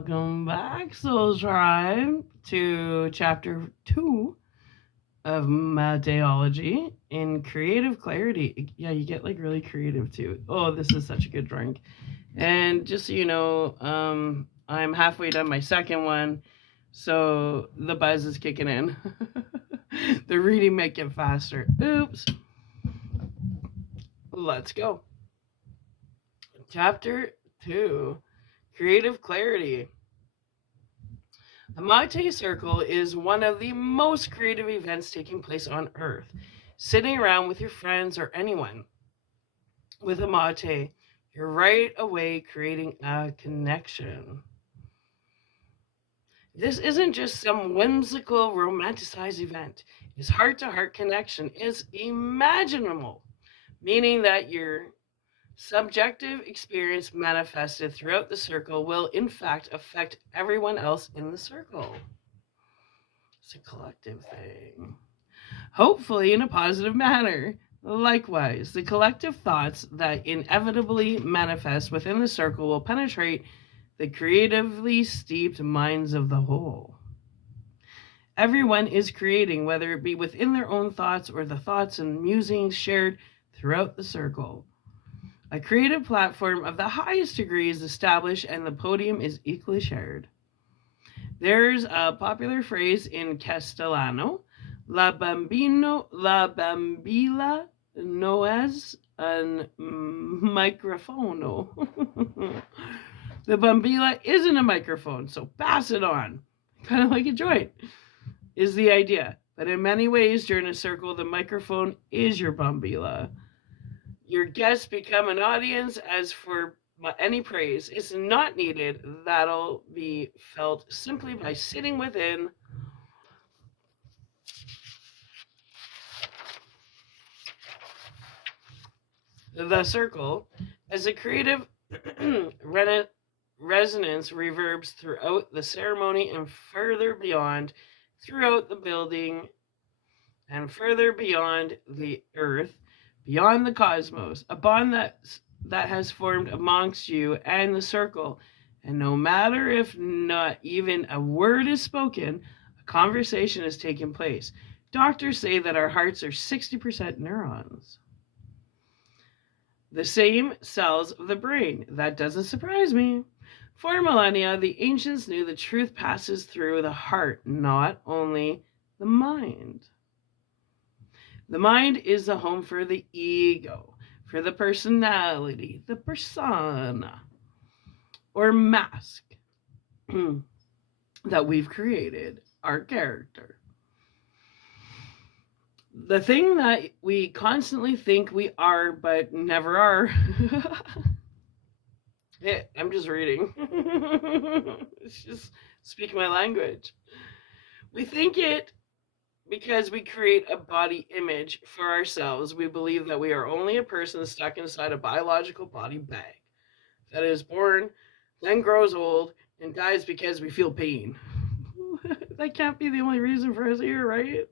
Welcome back, Soul Tribe, to chapter 2 of MATEOLOgy in creative clarity. Yeah, you get like really creative too. Oh, this is such a good drink. And just so you know, I'm halfway done my second one, so the buzz is kicking in. The reading might get faster. Oops. Let's go. Chapter 2, Creative Clarity. The Mate Circle is one of the most creative events taking place on Earth. Sitting around with your friends or anyone with a mate, you're right away creating a connection. This isn't just some whimsical, romanticized event. Its heart-to-heart connection is imaginable, meaning that your subjective experience manifested throughout the circle will in fact affect everyone else in the circle. It's a collective thing. Hopefully in a positive manner. Likewise, the collective thoughts that inevitably manifest within the circle will penetrate the creatively steeped minds of the whole. Everyone is creating, whether it be within their own thoughts or the thoughts and musings shared throughout the circle. A creative platform of the highest degree is established and the podium is equally shared. There's a popular phrase in Castellano, la bambila no es un microfono. The bambila isn't a microphone, so pass it on. Kind of like a joint, is the idea. But in many ways, during a circle, the microphone is your bambila. Your guests become an audience. As for any praise, it's not needed. That'll be felt simply by sitting within the circle as a creative resonance reverbs throughout the ceremony and further beyond, throughout the building and further beyond the earth, beyond the cosmos, a bond that has formed amongst you and the circle. And no matter if not even a word is spoken, a conversation is taking place. Doctors say that our hearts are 60% neurons. The same cells of the brain. That doesn't surprise me. For millennia, the ancients knew the truth passes through the heart, not only the mind. The mind is the home for the ego, for the personality, the persona, or mask that we've created, our character. The thing that we constantly think we are, but never are. Yeah, I'm just reading. It's just speaking my language. We think it because we create a body image for ourselves. We believe that we are only a person stuck inside a biological body bag that is born, then grows old, and dies because we feel pain. That can't be the only reason for us here, right?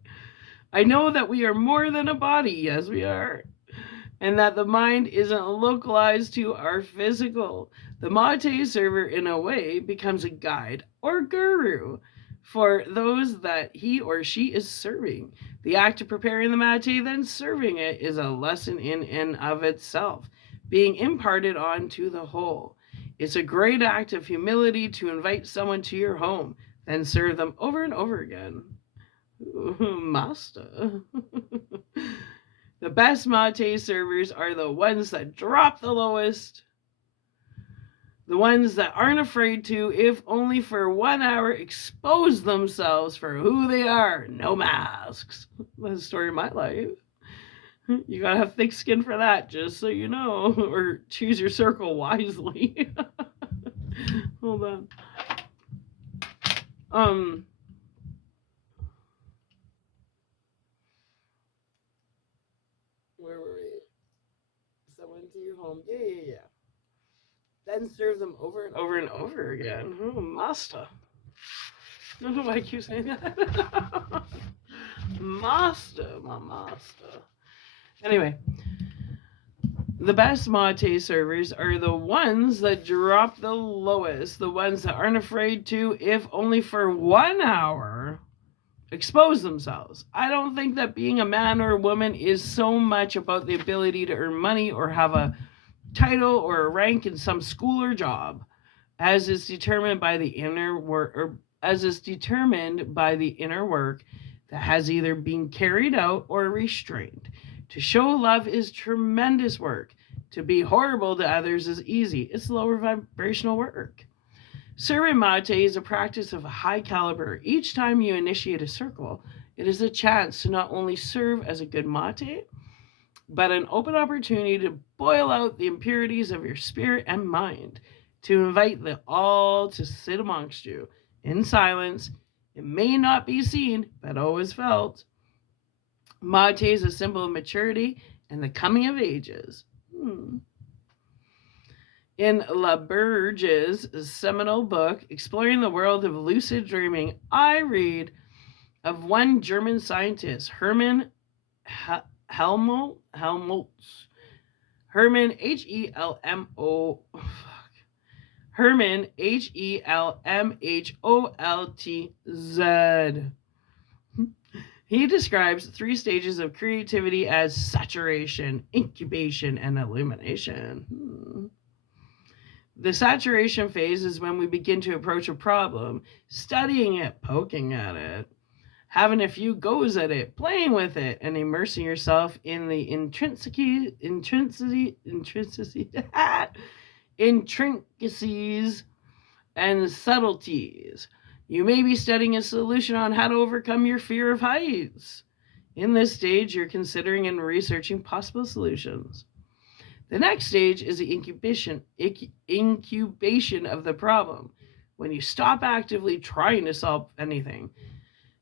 I know that we are more than a body, yes we are, and that the mind isn't localized to our physical. The Mate server, in a way, becomes a guide or guru for those that he or she is serving. The act of preparing the mate, then serving it, is a lesson in and of itself, being imparted onto the whole. It's a great act of humility to invite someone to your home, then serve them over and over again. Ooh, master. The best mate servers are the ones that drop the lowest. The ones that aren't afraid to, if only for 1 hour, expose themselves for who they are. No masks. That's the story of my life. You gotta have thick skin for that, just so you know. Or choose your circle wisely. Hold on. Where were we? Someone to your home. Yeah. Then serve them over and over and over again. Oh, master. I don't know why I keep saying that. Master, my master. Anyway, The best mate servers are the ones that drop the lowest, the ones that aren't afraid to, if only for 1 hour, expose themselves. I don't think that being a man or a woman is so much about the ability to earn money or have a title or a rank in some school or job, as is determined by the inner work, or as is determined by the inner work that has either been carried out or restrained. To show love is tremendous work. To be horrible to others is easy. It's lower vibrational work. Serving mate is a practice of a high caliber. Each time you initiate a circle, it is a chance to not only serve as a good mate, but an open opportunity to boil out the impurities of your spirit and mind, to invite the all to sit amongst you in silence. It may not be seen, but always felt. Mate is a symbol of maturity and the coming of ages. In LaBerge's seminal book, Exploring the World of Lucid Dreaming, I read of one German scientist, Hermann Helmholtz. Hermann, Helmo. Hermann, Helmholtz. He describes 3 stages of creativity as saturation, incubation, and illumination. The saturation phase is when we begin to approach a problem, studying it, poking at it, having a few goes at it, playing with it, and immersing yourself in the intricacies and subtleties. You may be studying a solution on how to overcome your fear of heights. In this stage, you're considering and researching possible solutions. The next stage is the incubation of the problem, when you stop actively trying to solve anything.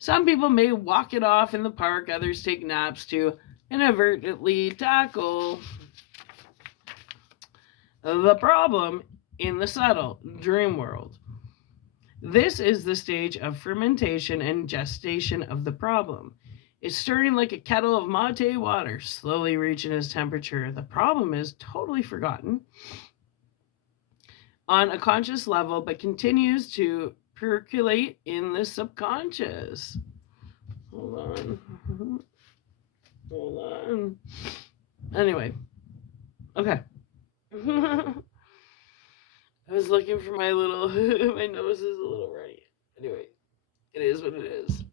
Some people may walk it off in the park, others take naps to inadvertently tackle the problem in the subtle dream world. This is the stage of fermentation and gestation of the problem. It's stirring like a kettle of mate water, slowly reaching its temperature. The problem is totally forgotten on a conscious level, but continues to percolate in the subconscious. Hold on. Anyway. Okay. I was looking for my little... my nose is a little runny. Anyway. It is what it is.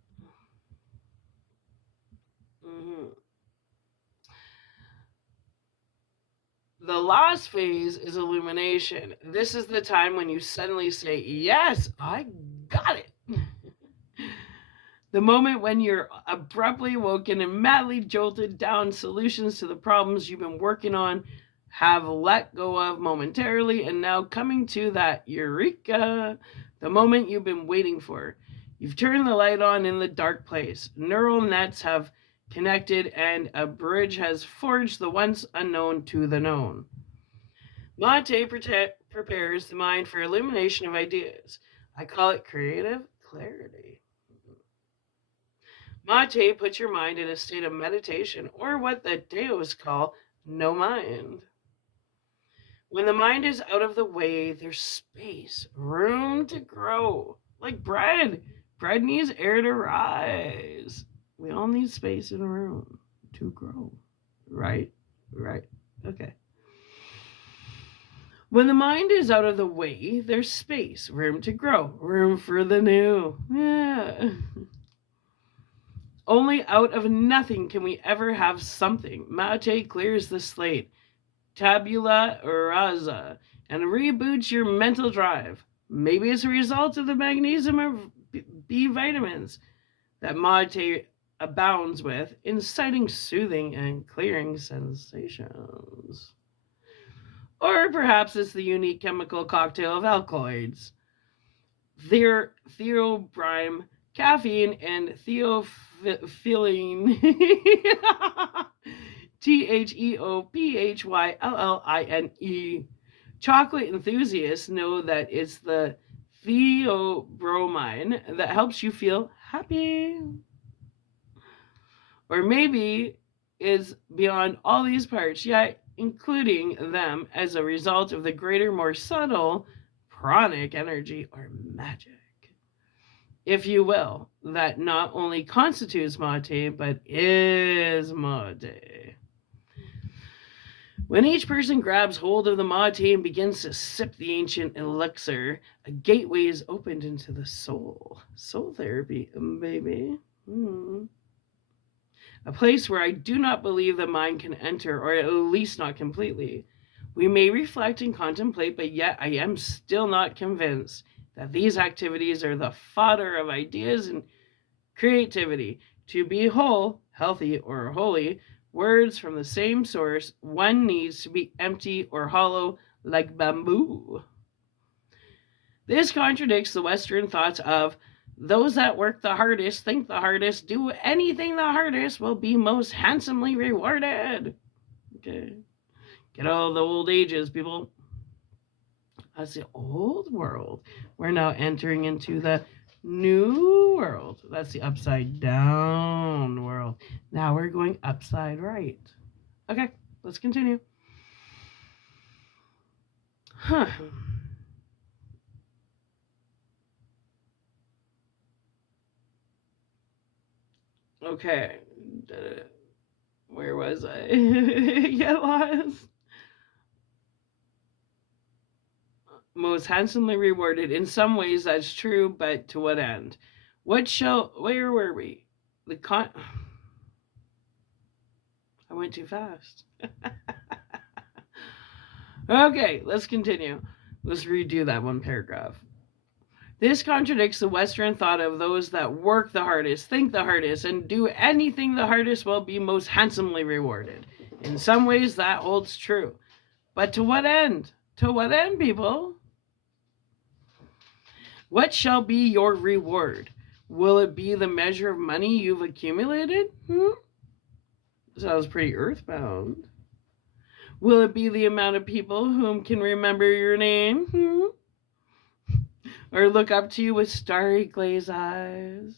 The last phase is illumination. This is the time when you suddenly say, yes, I got it. The moment when you're abruptly awoken and madly jolted down solutions to the problems you've been working on, have let go of momentarily, and now coming to that eureka, the moment you've been waiting for. You've turned the light on in the dark place. Neural nets have connected and a bridge has forged the once unknown to the known. Mate prepares the mind for illumination of ideas. I call it creative clarity. Mate puts your mind in a state of meditation, or what the Taoists call no mind. When the mind is out of the way, there's space, room to grow. Like bread. Bread needs air to rise. We all need space and room to grow. Right? Okay. When the mind is out of the way, there's space, room to grow, room for the new. Yeah. Only out of nothing can we ever have something. Mate clears the slate, tabula rasa, and reboots your mental drive. Maybe it's a result of the magnesium or B vitamins that mate abounds with, inciting soothing and clearing sensations. Or perhaps it's the unique chemical cocktail of alkaloids, theobromine, caffeine, and theophylline. TheoPhyllline. Chocolate enthusiasts know that it's the theobromine that helps you feel happy. Or maybe it's beyond all these parts, yet including them as a result of the greater, more subtle pranic energy or magic, if you will, that not only constitutes mate, but is mate. When each person grabs hold of the mate and begins to sip the ancient elixir, a gateway is opened into the soul. Soul therapy, baby. A place where I do not believe the mind can enter, or at least not completely. We may reflect and contemplate, but yet I am still not convinced that these activities are the fodder of ideas and creativity. To be whole, healthy, or holy, words from the same source, one needs to be empty or hollow like bamboo. This contradicts the Western thoughts of those that work the hardest, think the hardest, do anything the hardest, will be most handsomely rewarded. Okay. Get all the old ages, people. That's the old world. We're now entering into the new world. That's the upside down world. Now we're going upside right. Okay, let's continue. Huh. Okay. Where was I? Get lost. Most handsomely rewarded. In some ways, that's true, but to what end? Where were we? I went too fast. Okay, let's continue. Let's redo that one paragraph. This contradicts the Western thought of those that work the hardest, think the hardest, and do anything the hardest will be most handsomely rewarded. In some ways, that holds true. But to what end? To what end, people? What shall be your reward? Will it be the measure of money you've accumulated? Sounds pretty earthbound. Will it be the amount of people whom can remember your name? Or look up to you with starry glazed eyes?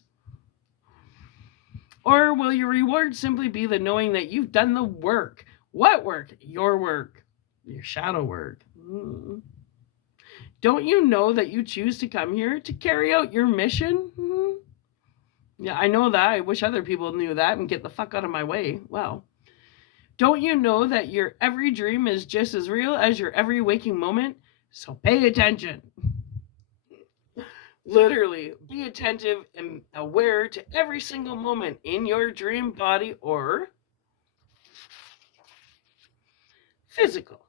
Or will your reward simply be the knowing that you've done the work? What work? Your work. Your shadow work. Don't you know that you choose to come here to carry out your mission? Yeah, I know that. I wish other people knew that and get the fuck out of my way. Well, don't you know that your every dream is just as real as your every waking moment? So pay attention. Literally, be attentive and aware to every single moment in your dream body or physical.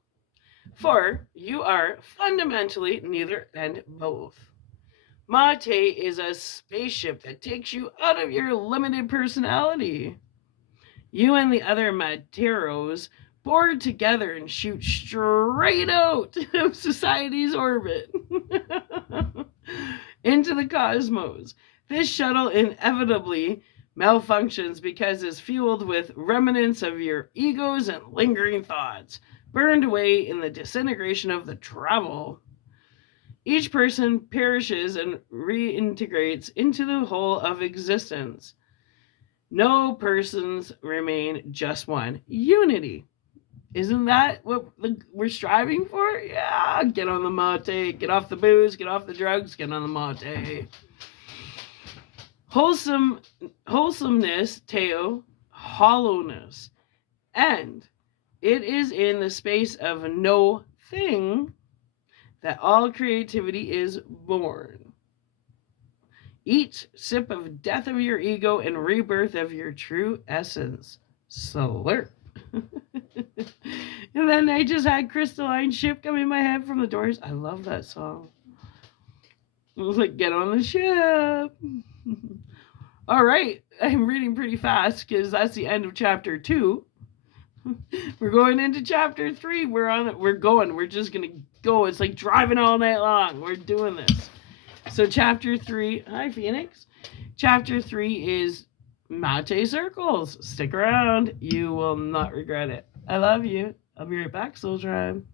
For you are fundamentally neither and both. Mate is a spaceship that takes you out of your limited personality. You and the other Materos board together and shoot straight out of society's orbit into the cosmos. This shuttle inevitably malfunctions because it's fueled with remnants of your egos and lingering thoughts, burned away in the disintegration of the travel. Each person perishes and reintegrates into the whole of existence. No persons remain, just one. Unity. Isn't that what we're striving for? Yeah, get on the mate, get off the booze, get off the drugs, get on the mate. Wholesomeness, teo, hollowness. And it is in the space of no thing that all creativity is born. Each sip of death of your ego and rebirth of your true essence. Slurp. And then I just had Crystalline Ship come in my head from the Doors. I love that song. I was like, get on the ship. All right. I'm reading pretty fast because that's the end of chapter 2. We're going into chapter 3. We're going. We're just going to go. It's like driving all night long. We're doing this. So chapter 3. Hi, Phoenix. Chapter 3 is Mate Circles. Stick around. You will not regret it. I love you. I'll be right back, Soul Tribe.